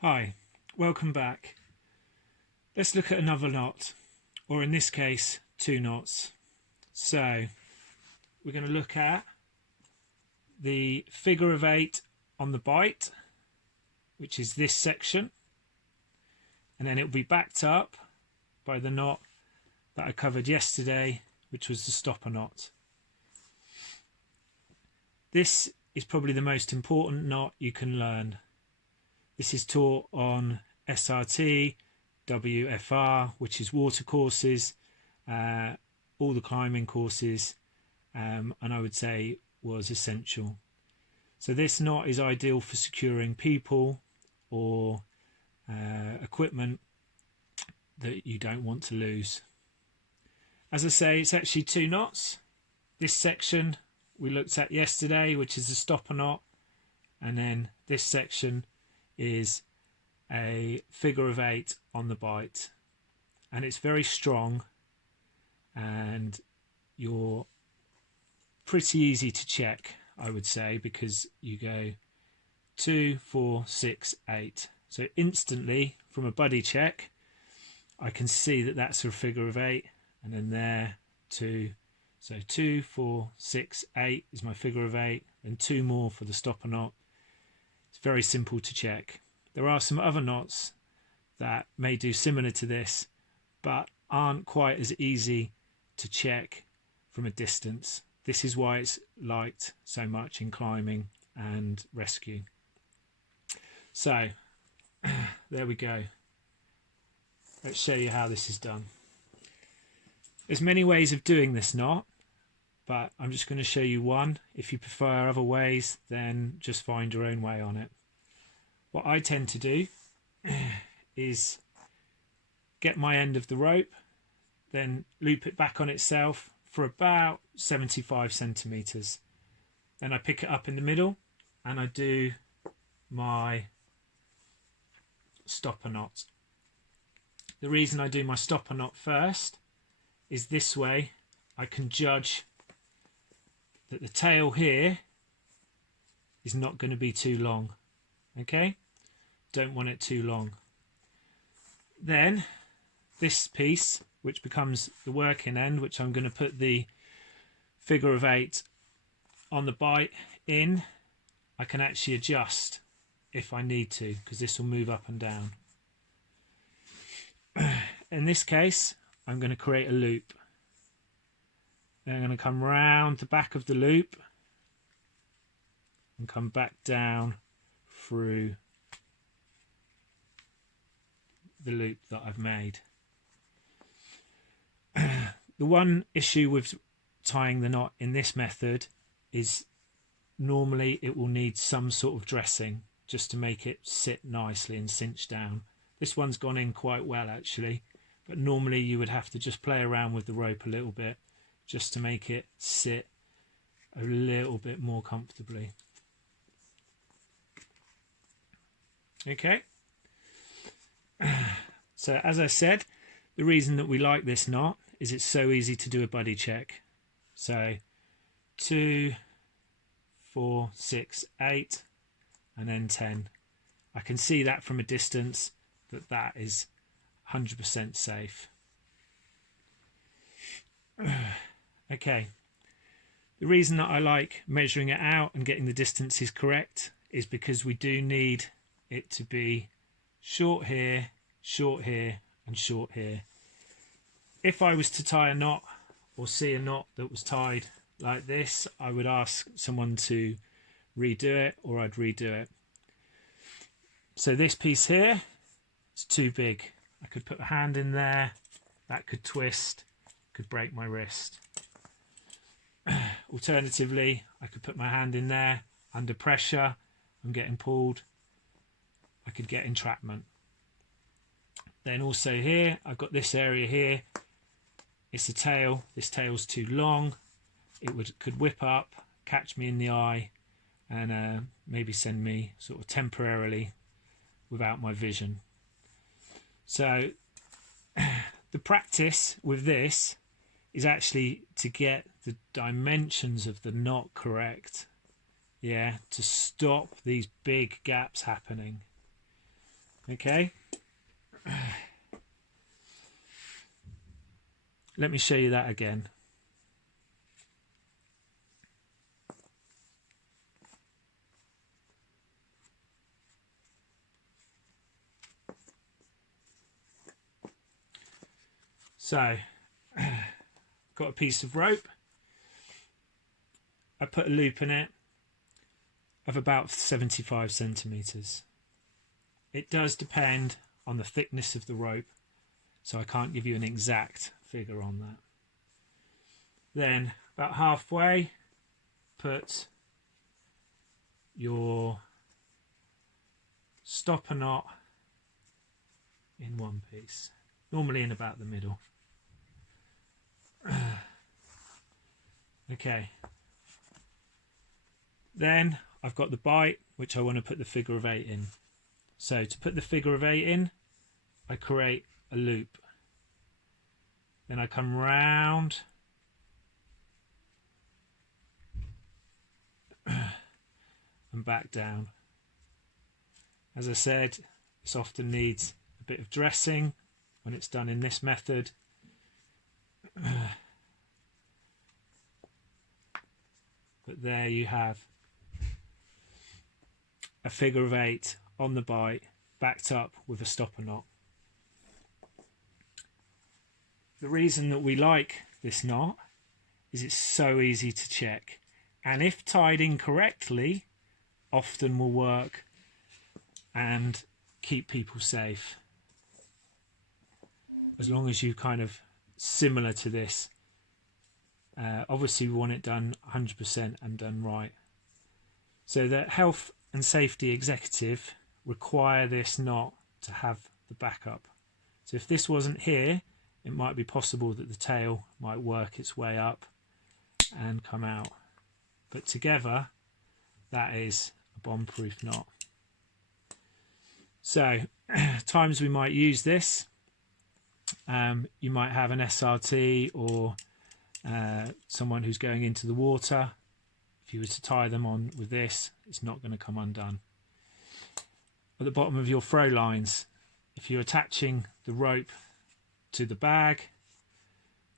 Hi, welcome back. Let's look at another knot, or in this case, two knots. So we're going to look at the figure of 8 on the bight, which is this section, and then it will be backed up by the knot that I covered yesterday, which was the stopper knot. This is probably the most important knot you can learn. This is taught on SRT, WFR, which is water courses, all the climbing courses, and I would say was essential. So this knot is ideal for securing people or equipment that you don't want to lose. As I say, it's actually two knots. This section we looked at yesterday, which is the stopper knot, and then this section is a figure of 8 on the bight, and it's very strong and you're pretty easy to check, I would say, because you go 2, 4, 6, 8. So instantly from a buddy check I can see that that's a figure of 8, and then there 2. So 2, 4, 6, 8 is my figure of 8, and 2 more for the stopper knot. It's very simple to check. There are some other knots that may do similar to this, but aren't quite as easy to check from a distance. This is why it's liked so much in climbing and rescue. So there we go. Let's show you how this is done. There's many ways of doing this knot, but I'm just going to show you one. If you prefer other ways, then just find your own way on it. What I tend to do is get my end of the rope, then loop it back on itself for about 75 centimeters. Then I pick it up in the middle and I do my stopper knot. The reason I do my stopper knot first is this way I can judge that the tail here is not going to be too long. Okay, don't want it too long. Then this piece, which becomes the working end, which I'm going to put the figure of 8 on the bight in, I can actually adjust if I need to, because this will move up and down. In this case, I'm going to create a loop. Then I'm going to come round the back of the loop and come back down through the loop that I've made. The one issue with tying the knot in this method is normally it will need some sort of dressing just to make it sit nicely and cinch down. This one's gone in quite well actually, but normally you would have to just play around with the rope a little bit just to make it sit a little bit more comfortably. Okay, so as I said, the reason that we like this knot is it's so easy to do a buddy check. So 2, 4, 6, 8 and then 10. I can see that from a distance that is 100% safe. Okay, the reason that I like measuring it out and getting the distances correct is because we do need it to be short here, and short here. If I was to tie a knot or see a knot that was tied like this, I would ask someone to redo it, or I'd redo it. So this piece here is too big. I could put a hand in there, that could twist, could break my wrist. Alternatively, I could put my hand in there under pressure, I'm getting pulled, I could get entrapment. Then also here, I've got this area here, it's a tail, this tail's too long, it could whip up, catch me in the eye, and maybe send me sort of temporarily without my vision. So the practice with this is actually to get the dimensions of the knot correct, yeah, to stop these big gaps happening. Okay, let me show you that again. So, got a piece of rope. I put a loop in it of about 75 centimeters. It does depend on the thickness of the rope, so I can't give you an exact figure on that. Then about halfway, put your stopper knot in one piece, normally in about the middle. Okay, then I've got the bight, which I want to put the figure of 8 in. So to put the figure of 8 in, I create a loop. Then I come round and back down. As I said, this often needs a bit of dressing when it's done in this method. But there you have a figure of 8 on the bight, backed up with a stopper knot. The reason that we like this knot is it's so easy to check, and if tied incorrectly, often will work and keep people safe. As long as you kind of similar to this. Obviously we want it done 100% and done right. So the health and safety executive require this knot to have the backup. So if this wasn't here, it might be possible that the tail might work its way up and come out. But together, that is a bomb-proof knot. So times we might use this. You might have an SRT or someone who's going into the water. If you were to tie them on with this, it's not going to come undone. At the bottom of your throw lines, if you're attaching the rope to the bag,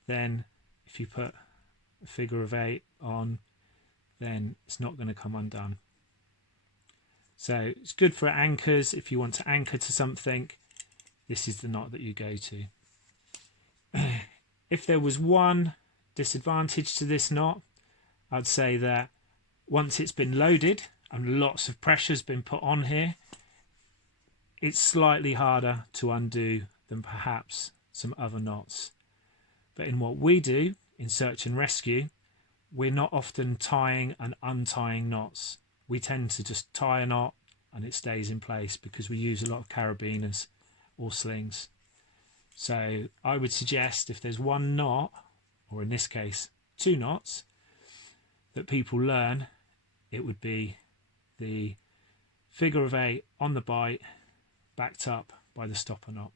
then if you put a figure of 8 on, then it's not going to come undone. So it's good for anchors. If you want to anchor to something, this is the knot that you go to. If there was one disadvantage to this knot, I'd say that once it's been loaded and lots of pressure's been put on here, it's slightly harder to undo than perhaps some other knots. But in what we do in search and rescue, we're not often tying and untying knots. We tend to just tie a knot and it stays in place because we use a lot of carabiners or slings. So I would suggest if there's one knot, or in this case 2 knots, that people learn, it would be the figure of 8 on the bight, backed up by the stopper knot.